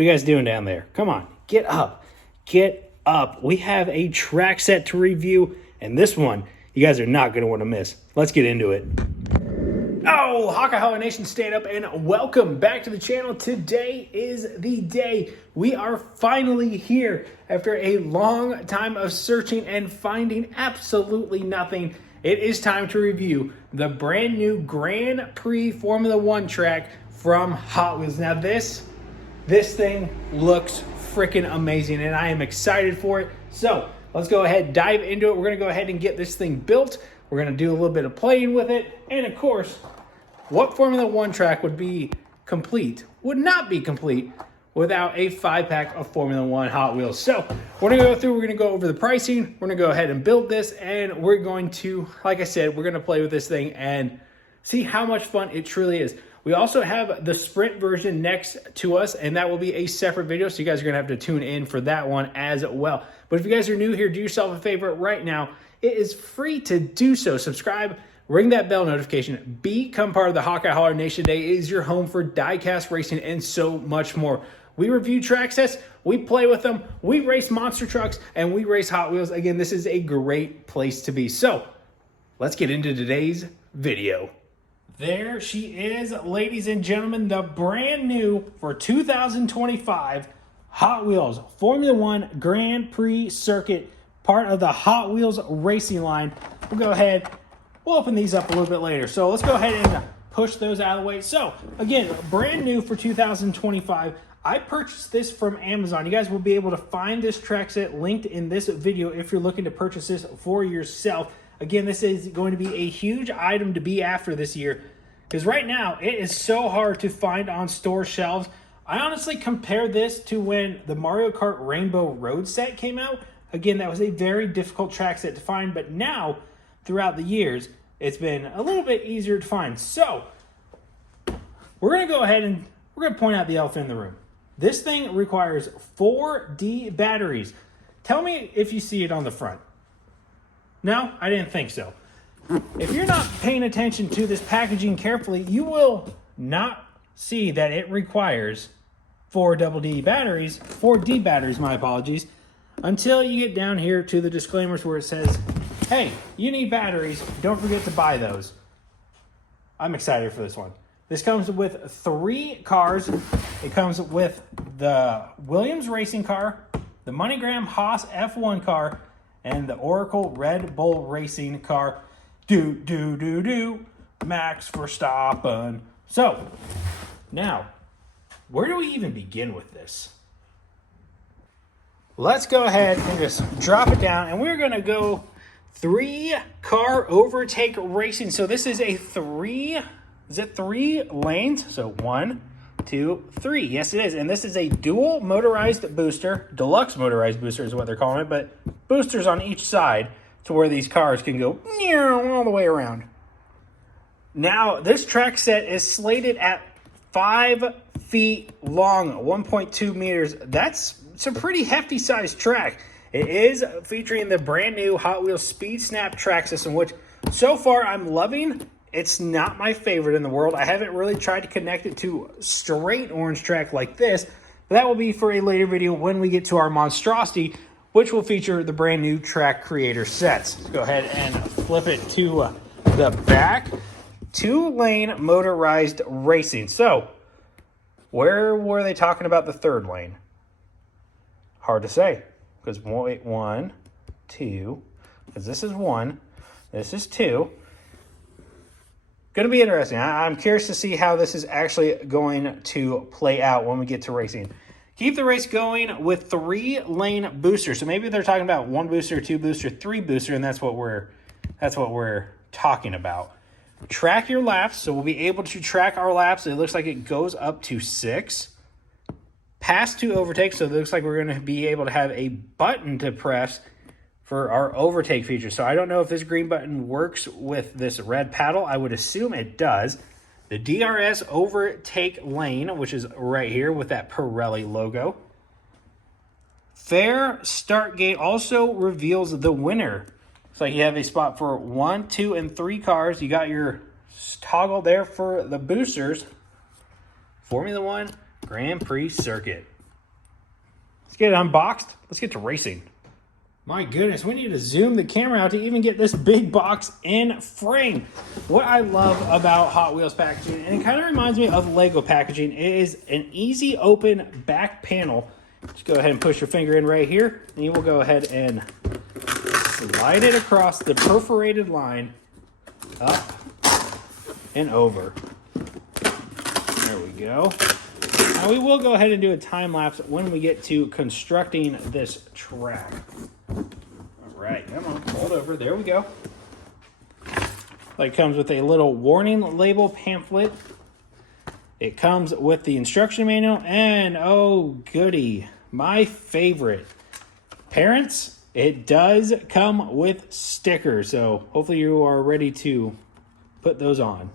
What are you guys doing down there? Come on, get up. Get up. We have a track set to review, and this one, you guys are not going to want to miss. Let's get into it. Oh, Hawkeye Hollow Nation, stand up and welcome back to the channel. Today is the day. We are finally here after a long time of searching and finding absolutely nothing. It is time to review the brand new Grand Prix Formula One track from Hot Wheels. Now this thing looks freaking amazing and I am excited for it. So let's go ahead and dive into it. We're going to go ahead and get this thing built. We're going to do a little bit of playing with it. And of course, what Formula One track would not be complete without a 5-pack of Formula One Hot Wheels. So we're going to go through, we're going to go over the pricing. We're going to go ahead and build this. And we're going to, like I said, we're going to play with this thing and see how much fun it truly is. We also have the Sprint version next to us, and that will be a separate video, so you guys are going to have to tune in for that one as well. But if you guys are new here, do yourself a favor right now. It is free to do so. Subscribe, ring that bell notification, become part of the Hawkeye Hollow Nation. Today is your home for diecast racing and so much more. We review track sets, we play with them, we race monster trucks, and we race Hot Wheels. Again, this is a great place to be. So let's get into today's video. There she is, ladies and gentlemen, the brand new for 2025 Hot Wheels Formula One Grand Prix Circuit, part of the Hot Wheels racing line. We'll go ahead, we'll open these up a little bit later. So let's go ahead and push those out of the way. So again, brand new for 2025. I purchased this from Amazon. You guys will be able to find this track set linked in this video if you're looking to purchase this for yourself. Again, this is going to be a huge item to be after this year because right now it is so hard to find on store shelves. I honestly compare this to when the Mario Kart Rainbow Road set came out. Again, that was a very difficult track set to find, but now throughout the years, it's been a little bit easier to find. So we're going to go ahead and we're going to point out the elephant in the room. This thing requires 4D batteries. Tell me if you see it on the front. No, I didn't think so. If you're not paying attention to this packaging carefully, you will not see that it requires 4D batteries, my apologies, until you get down here to the disclaimers where it says, hey, you need batteries, don't forget to buy those. I'm excited for this one. This comes with 3 cars. It comes with the Williams racing car, the MoneyGram Haas F1 car, and the Oracle Red Bull Racing car. Max Verstappen. So, now, where do we even begin with this? Let's go ahead and just drop it down, and we're going to go 3-car overtake racing. So this is a 3 lanes? So 1, 2, 3. Yes, it is. And this is a dual motorized booster. Deluxe motorized booster is what they're calling it, but boosters on each side to where these cars can go all the way around. Now, this track set is slated at 5 feet long, 1.2 meters. It's a pretty hefty sized track. It is featuring the brand new Hot Wheels Speed Snap track system, which so far I'm loving. It's not my favorite in the world. I haven't really tried to connect it to straight orange track like this, but that will be for a later video when we get to our monstrosity, which will feature the brand new track creator sets. Let's go ahead and flip it to the back. 2-lane motorized racing. So, where were they talking about the 3rd lane? Hard to say, because 1, 2, because this is 1, this is 2. Going to be interesting. I'm curious to see how this is actually going to play out when we get to racing. Keep the race going with 3-lane boosters. So maybe they're talking about 1 booster, 2 booster, 3 booster, and that's what we're talking about. Track your laps. So we'll be able to track our laps. It looks like it goes up to 6. Pass to overtake. So it looks like we're going to be able to have a button to press for our overtake feature. So I don't know if this green button works with this red paddle. I would assume it does. The DRS overtake lane, which is right here with that Pirelli logo. Fair start gate also reveals the winner. So you have a spot for 1, 2, and 3 cars. You got your toggle there for the boosters. Formula One Grand Prix circuit. let's get it unboxed. Let's get to racing. My goodness, we need to zoom the camera out to even get this big box in frame. What I love about Hot Wheels packaging, and it kind of reminds me of Lego packaging, is an easy open back panel. Just go ahead and push your finger in right here, and you will go ahead and slide it across the perforated line, up and over. There we go. Now we will go ahead and do a time lapse when we get to constructing this track. All right, come on, hold over. There we go. It comes with a little warning label pamphlet. It comes with the instruction manual, and oh goody, my favorite. Parents, it does come with stickers, so hopefully you are ready to put those on.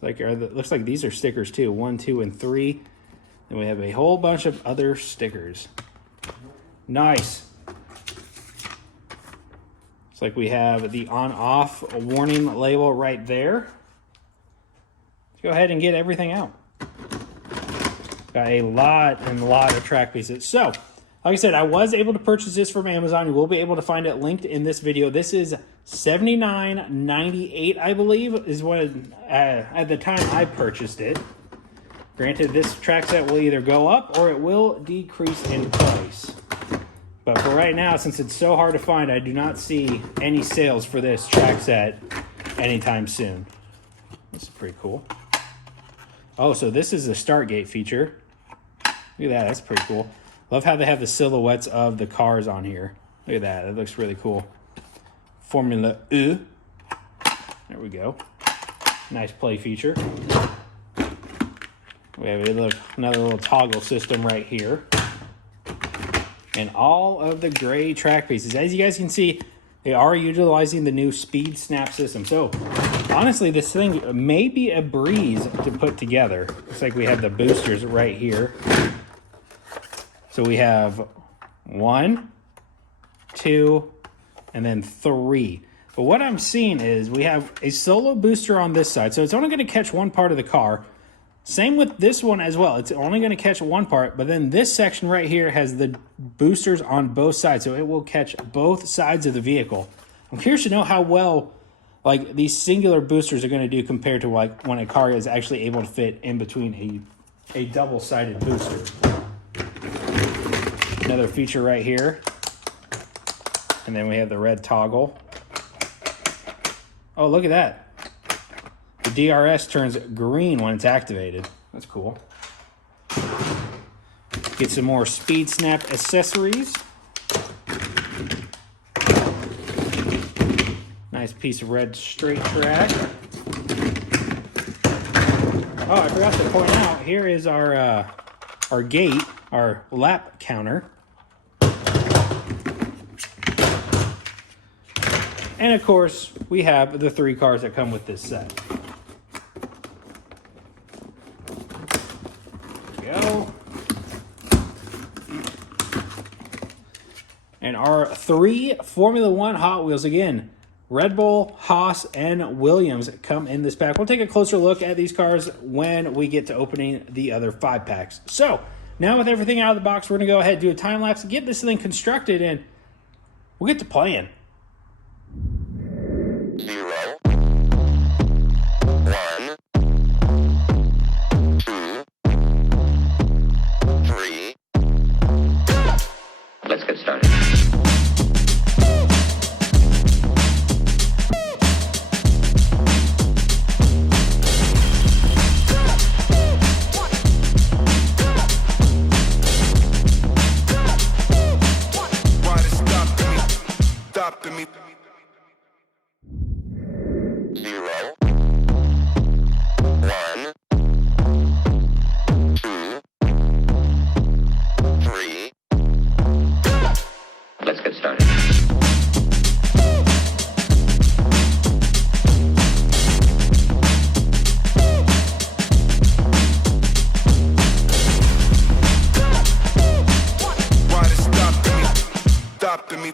Looks like these are stickers too, 1, 2, and 3. Then we have a whole bunch of other stickers. Nice. Looks like we have the on-off warning label right there. Let's go ahead and get everything out. Got a lot of track pieces. So, like I said, I was able to purchase this from Amazon. You will be able to find it linked in this video. This is $79.98, I believe, is what at the time I purchased it. Granted, this track set will either go up or it will decrease in price. But for right now, since it's so hard to find, I do not see any sales for this track set anytime soon. This is pretty cool. Oh, so this is the start gate feature. Look at that, that's pretty cool. Love how they have the silhouettes of the cars on here. Look at that, that looks really cool. Formula E. There we go. Nice play feature. We have another little toggle system right here. And all of the gray track pieces. As you guys can see, they are utilizing the new speed snap system. So honestly, this thing may be a breeze to put together. Looks like we have the boosters right here. So we have 1, 2, and then 3. But what I'm seeing is we have a solo booster on this side. So it's only going to catch one part of the car. Same with this one as well. It's only going to catch one part. But then this section right here has the boosters on both sides. So it will catch both sides of the vehicle. I'm curious to know how well these singular boosters are going to do compared to when a car is actually able to fit in between a double-sided booster. Another feature right here. And then we have the red toggle. Oh, look at that. The DRS turns green when it's activated. That's cool. Get some more speed snap accessories. Nice piece of red straight track. Oh, I forgot to point out, here is our gate, our lap counter. And of course, we have the 3 cars that come with this set. There we go. And our 3 Formula One Hot Wheels, again, Red Bull, Haas, and Williams come in this pack. We'll take a closer look at these cars when we get to opening the other 5 packs. So, now with everything out of the box, we're going to go ahead and do a time lapse, get this thing constructed, and we'll get to playing. 0, 1, 2, 3. Let's get started. Why they stopping me? 0, 1, 2, 3. Let's get started. Why they stopping me?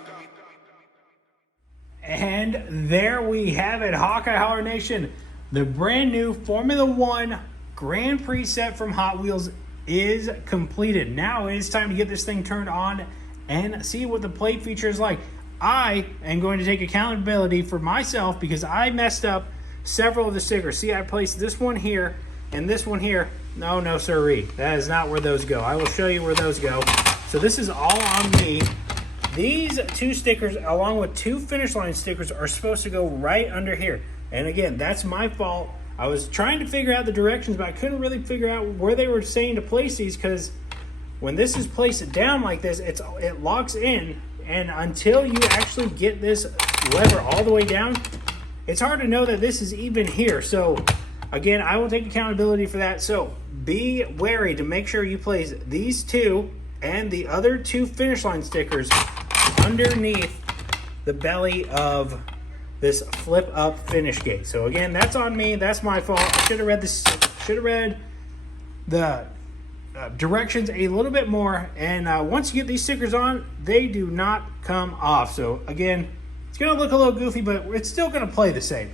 And there we have it, Hawkeye Holler Nation. The brand new Formula One Grand Prix set from Hot Wheels is completed. Now it is time to get this thing turned on and see what the plate feature is like. I am going to take accountability for myself because I messed up several of the stickers. See, I placed this one here and this one here. No, sirree. That is not where those go. I will show you where those go. So this is all on me. These two stickers, along with two finish line stickers, are supposed to go right under here. And again, that's my fault. I was trying to figure out the directions, but I couldn't really figure out where they were saying to place these, because when this is placed down like this, it locks in, and until you actually get this lever all the way down, it's hard to know that this is even here. So again, I will take accountability for that. So be wary to make sure you place these two and the other two finish line stickers underneath the belly of this flip up finish gate. So again, that's on me. That's my fault. I should have read this. Should have read the directions a little bit more. And once you get these stickers on, they do not come off. So again, it's going to look a little goofy, but it's still going to play the same.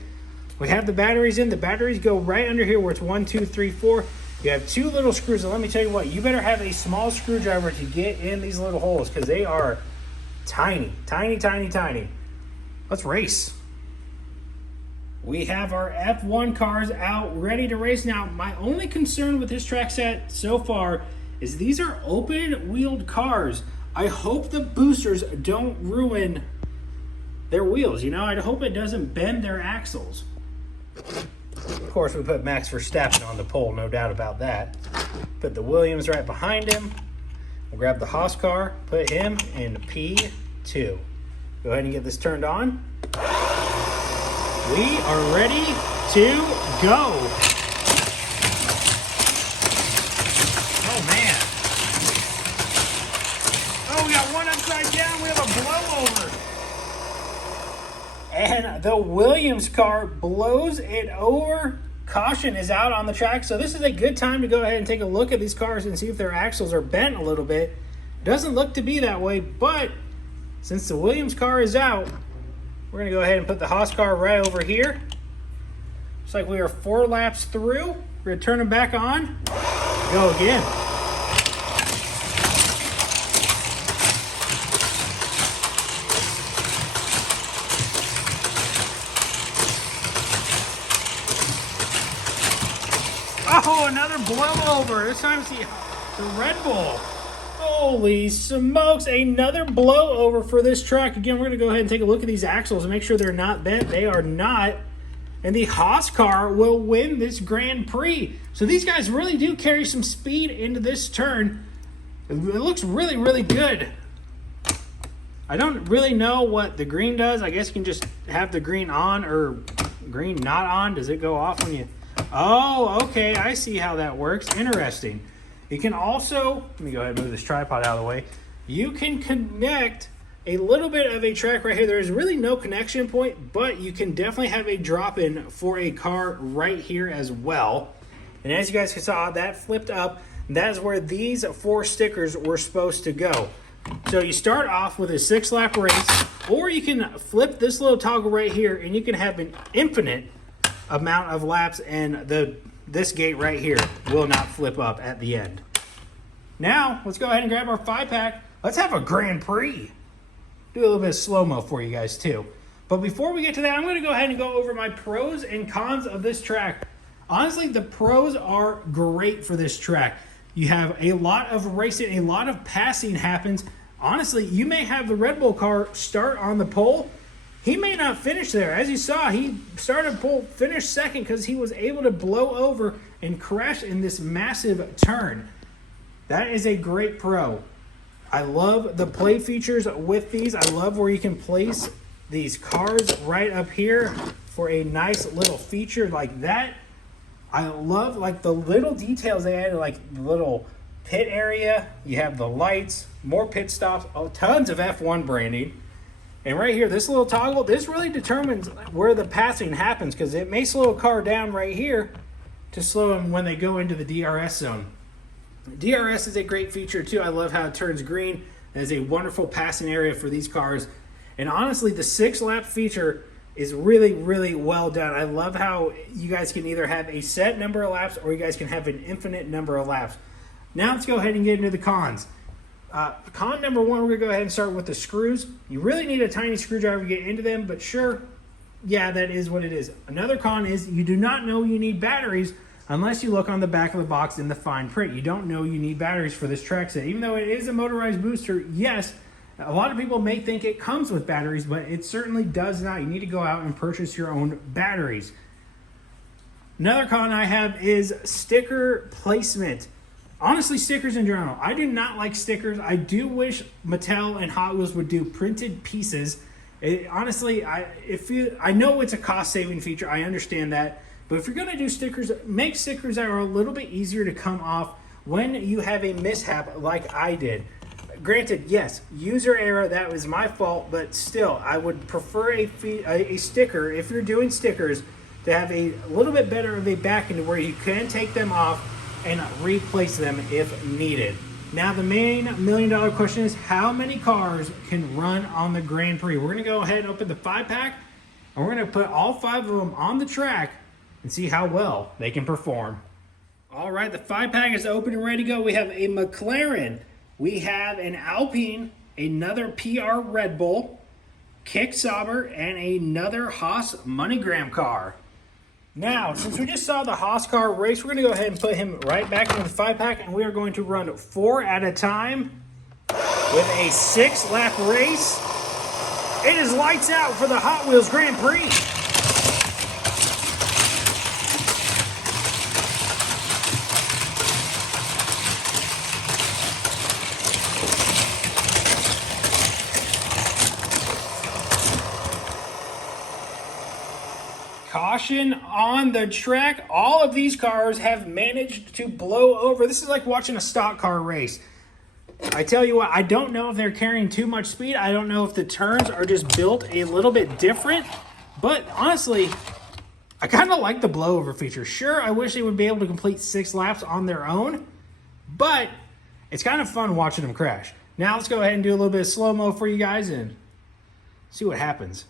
We have the batteries in. The batteries go right under here where it's 1, 2, 3, 4. You have two little screws. And let me tell you what, you better have a small screwdriver to get in these little holes because they are tiny, tiny, tiny, tiny. Let's race. We have our F1 cars out, ready to race. Now, my only concern with this track set so far is these are open-wheeled cars. I hope the boosters don't ruin their wheels. You know, I hope it doesn't bend their axles. Of course, we put Max Verstappen on the pole, no doubt about that. Put the Williams right behind him. We'll grab the Haas car, put him in P2. Go ahead and get this turned on. We are ready to go. Oh, man. Oh, we got one upside down. We have a blowover. And the Williams car blows it over. Caution is out on the track. So this is a good time to go ahead and take a look at these cars and see if their axles are bent a little bit. Doesn't look to be that way, but since the Williams car is out, we're going to go ahead and put the Haas car right over here. Looks like we are 4 laps through. We're going to turn them back on. Go again. Oh, another blowover. This time it's the Red Bull. Holy smokes, another blowover for this track. Again, we're going to go ahead and take a look at these axles and make sure they're not bent. They are not. And the Haas car will win this Grand Prix. So these guys really do carry some speed into this turn. It looks really, really good. I don't really know what the green does. I guess you can just have the green on or green not on. Does it go off when you... Oh, okay, I see how that works. Interesting. You can also, let me go ahead and move this tripod out of the way. You can connect a little bit of a track right here. There's really no connection point, but you can definitely have a drop-in for a car right here as well. And as you guys saw, that flipped up. That is where these 4 stickers were supposed to go. So you start off with a 6-lap race, or you can flip this little toggle right here, and you can have an infinite amount of laps, and this gate right here will not flip up at the end. Now, let's go ahead and grab our 5-pack. Let's have a Grand Prix. Do a little bit of slow-mo for you guys too. But before we get to that, I'm going to go ahead and go over my pros and cons of this track. Honestly, the pros are great for this track. You have a lot of racing, a lot of passing happens. Honestly, you may have the Red Bull car start on the pole. He may not finish there. As you saw, he started pole, finished second because he was able to blow over and crash in this massive turn. That is a great pro. I love the play features with these. I love where you can place these cars right up here for a nice little feature like that. I love like the little details they added, like the little pit area. You have the lights, more pit stops, tons of F1 branding. And right here, this little toggle, this really determines where the passing happens because it may slow a car down right here to slow them when they go into the DRS zone. DRS is a great feature too. I love how it turns green. It is a wonderful passing area for these cars. And honestly, the 6-lap feature is really, really well done. I love how you guys can either have a set number of laps or you guys can have an infinite number of laps. Now let's go ahead and get into the cons. Con number one, we're going to go ahead and start with the screws. You really need a tiny screwdriver to get into them, but sure, yeah, that is what it is. Another con is you do not know you need batteries unless you look on the back of the box in the fine print. You don't know you need batteries for this track set. Even though it is a motorized booster, yes, a lot of people may think it comes with batteries, but it certainly does not. You need to go out and purchase your own batteries. Another con I have is sticker placement. Honestly, stickers in general. I do not like stickers. I do wish Mattel and Hot Wheels would do printed pieces. Honestly, I know it's a cost-saving feature. I understand that. But if you're going to do stickers, make stickers that are a little bit easier to come off when you have a mishap like I did. Granted, yes, user error, that was my fault, but still, I would prefer a sticker, if you're doing stickers, to have a little bit better of a back end where you can take them off and replace them if needed. Now, the main $1 million question is, how many cars can run on the Grand Prix? We're going to go ahead and open the 5-pack, and we're going to put all 5 of them on the track and see how well they can perform. All right, the 5-pack is open and ready to go. We have a McLaren. We have an Alpine, another PR Red Bull, Kick Sauber, and another Haas MoneyGram car. Now, since we just saw the Haas car race, we're going to go ahead and put him right back into the 5-pack, and we are going to run 4 at a time with a 6-lap race. It is lights out for the Hot Wheels Grand Prix. Caution on the track. All of these cars have managed to blow over. This is like watching a stock car race. I tell you what, I don't know if they're carrying too much speed. I don't know if the turns are just built a little bit different. But honestly, I kind of like the blowover feature. Sure, I wish they would be able to complete 6 laps on their own, but it's kind of fun watching them crash. Now let's go ahead and do a little bit of slow-mo for you guys and see what happens.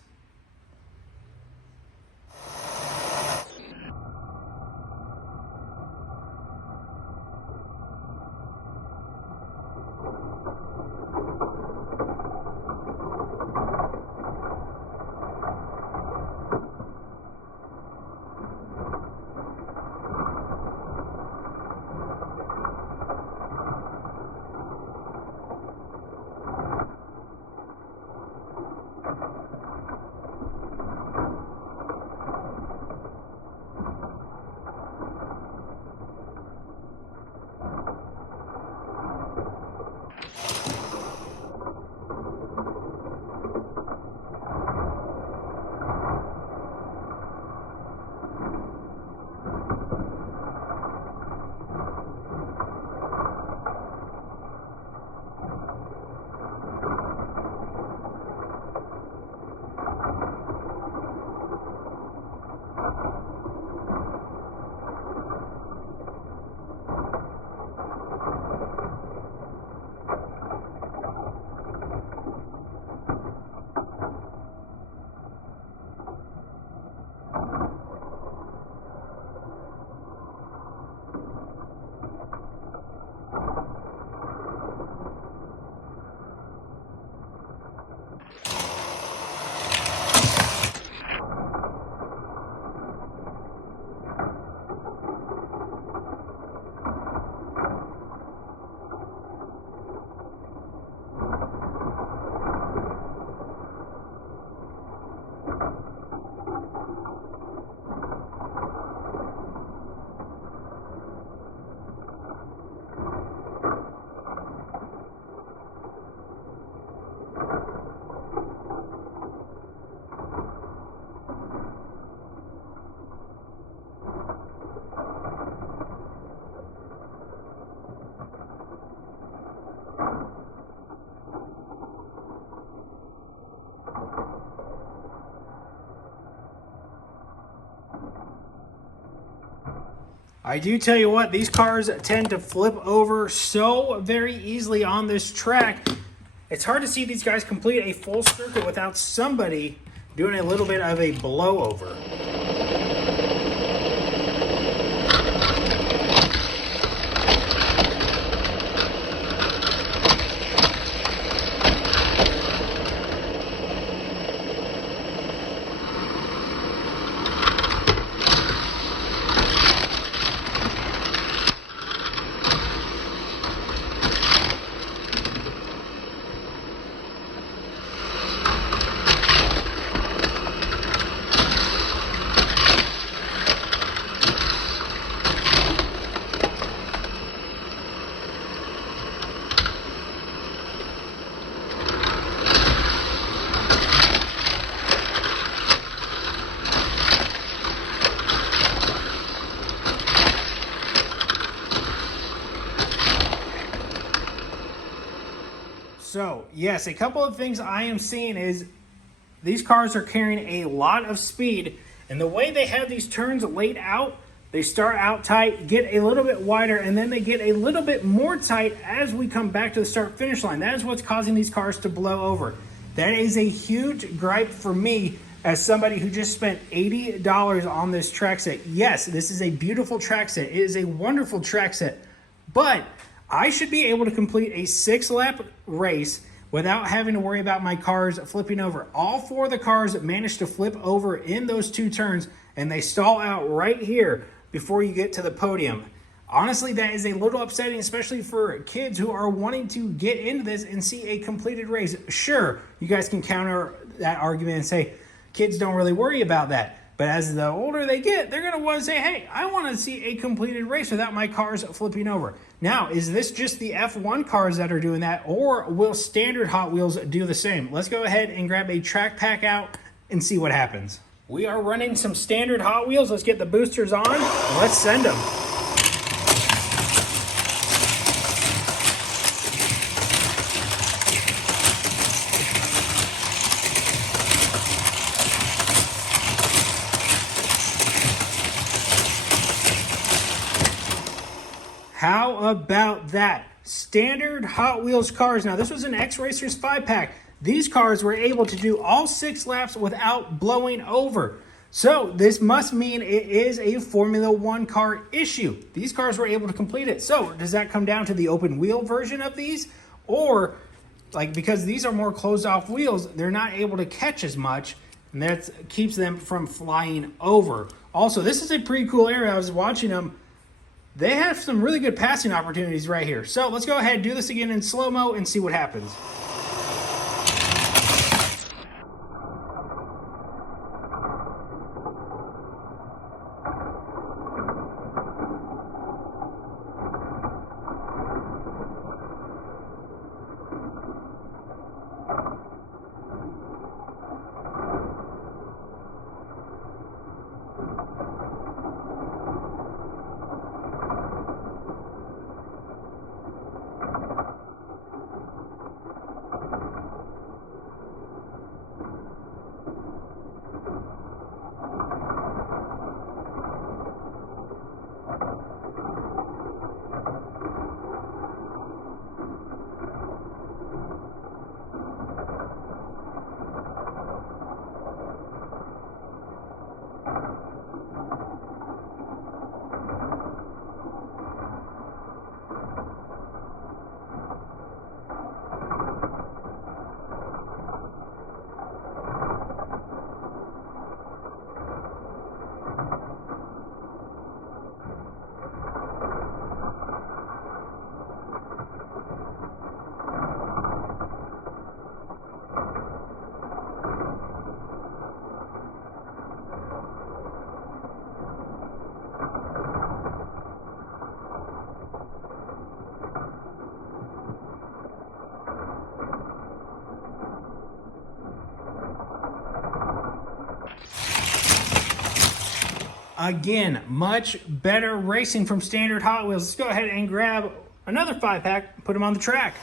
I do tell you what, these cars tend to flip over so very easily on this track. It's hard to see these guys complete a full circuit without somebody doing a little bit of a blowover. So, yes, a couple of things I am seeing is these cars are carrying a lot of speed, and the way they have these turns laid out, they start out tight, get a little bit wider, and then they get a little bit more tight as we come back to the start-finish line. That is what's causing these cars to blow over. That is a huge gripe for me as somebody who just spent $80 on this track set. Yes, this is a beautiful track set. It is a wonderful track set, but I should be able to complete a 6-lap race without having to worry about my cars flipping over. All 4 of the cars managed to flip over in those 2 turns, and they stall out right here before you get to the podium. Honestly, that is a little upsetting, especially for kids who are wanting to get into this and see a completed race. Sure, you guys can counter that argument and say, kids don't really worry about that. But as the older they get, they're going to want to say, hey, I want to see a completed race without my cars flipping over. Now, is this just the F1 cars that are doing that, or will standard Hot Wheels do the same? Let's go ahead and grab a track pack out and see what happens. We are running some standard Hot Wheels. Let's get the boosters on. Let's send them. How about that? Standard Hot Wheels cars. Now, this was an X-Racers 5-pack. These cars were able to do all 6 laps without blowing over. So, this must mean it is a Formula 1 car issue. These cars were able to complete it. So, does that come down to the open wheel version of these? Or, because these are more closed off wheels, they're not able to catch as much, and that keeps them from flying over. Also, this is a pretty cool area. I was watching them. They have some really good passing opportunities right here. So let's go ahead and do this again in slow-mo and see what happens. Again, much better racing from standard Hot Wheels. Let's go ahead and grab another 5-pack, put them on the track.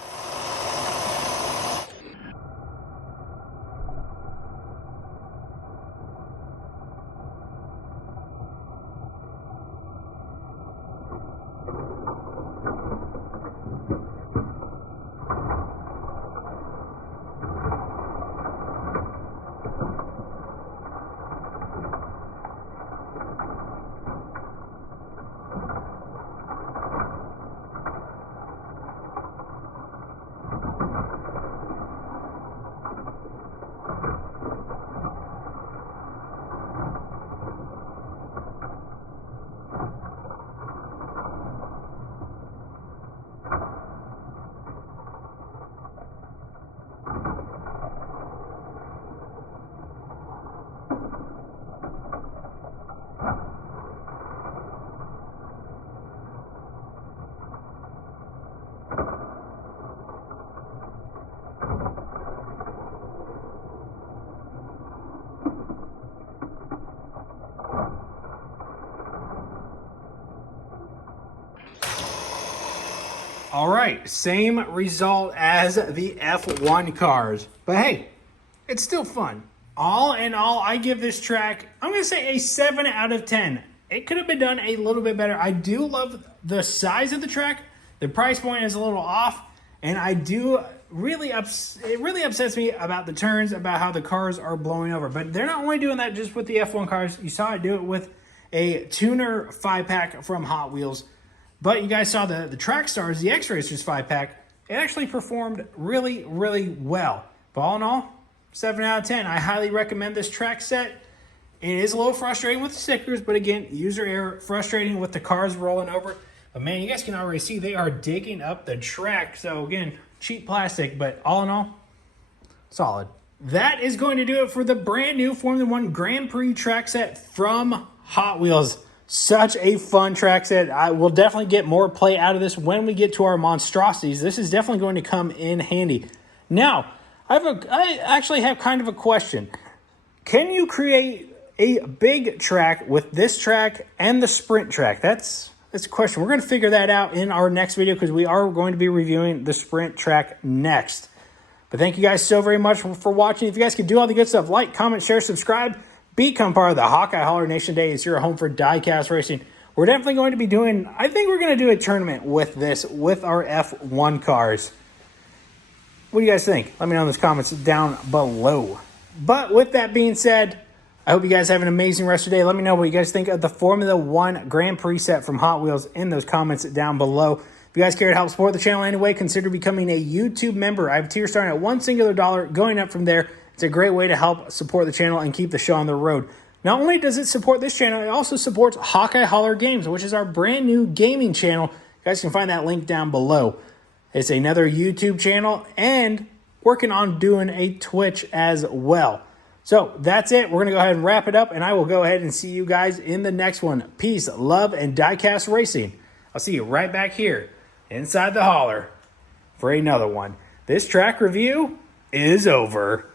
All right, same result as the F1 cars. But hey, it's still fun. All in all, I give this track, I'm going to say a 7 out of 10. It could have been done a little bit better. I do love the size of the track. The price point is a little off. And I do it really upsets me about the turns, about how the cars are blowing over. But they're not only doing that just with the F1 cars. You saw it do it with a tuner 5-pack from Hot Wheels. But you guys saw the Track Stars, the X-Racers 5-pack. It actually performed really, really well. But all in all, 7 out of 10. I highly recommend this track set. It is a little frustrating with the stickers, but again, user error, frustrating with the cars rolling over. But man, you guys can already see they are digging up the track. So again, cheap plastic, but all in all, solid. That is going to do it for the brand new Formula 1 Grand Prix track set from Hot Wheels. Such a fun track set. I will definitely get more play out of this when we get to our monstrosities. This is definitely going to come in handy. Now, I actually have kind of a question. Can you create a big track with this track and the sprint track? That's a question. We're going to figure that out in our next video because we are going to be reviewing the sprint track next. But thank you guys so very much for watching. If you guys could do all the good stuff, like, comment, share, subscribe, become part of the Hawkeye Holler Nation Day. It's your home for diecast racing. We're definitely going to be doing, I think we're going to do a tournament with this, with our F1 cars. What do you guys think? Let me know in the comments down below. But with that being said, I hope you guys have an amazing rest of your day. Let me know what you guys think of the Formula 1 Grand Prix set from Hot Wheels in those comments down below. If you guys care to help support the channel anyway, consider becoming a YouTube member. I have a tier starting at $1 singular, going up from there. It's a great way to help support the channel and keep the show on the road. Not only does it support this channel, it also supports Hawkeye Holler Games, which is our brand new gaming channel. You guys can find that link down below. It's another YouTube channel and working on doing a Twitch as well. So that's it. We're going to go ahead and wrap it up, and I will go ahead and see you guys in the next one. Peace, love, and diecast racing. I'll see you right back here inside the holler for another one. This track review is over.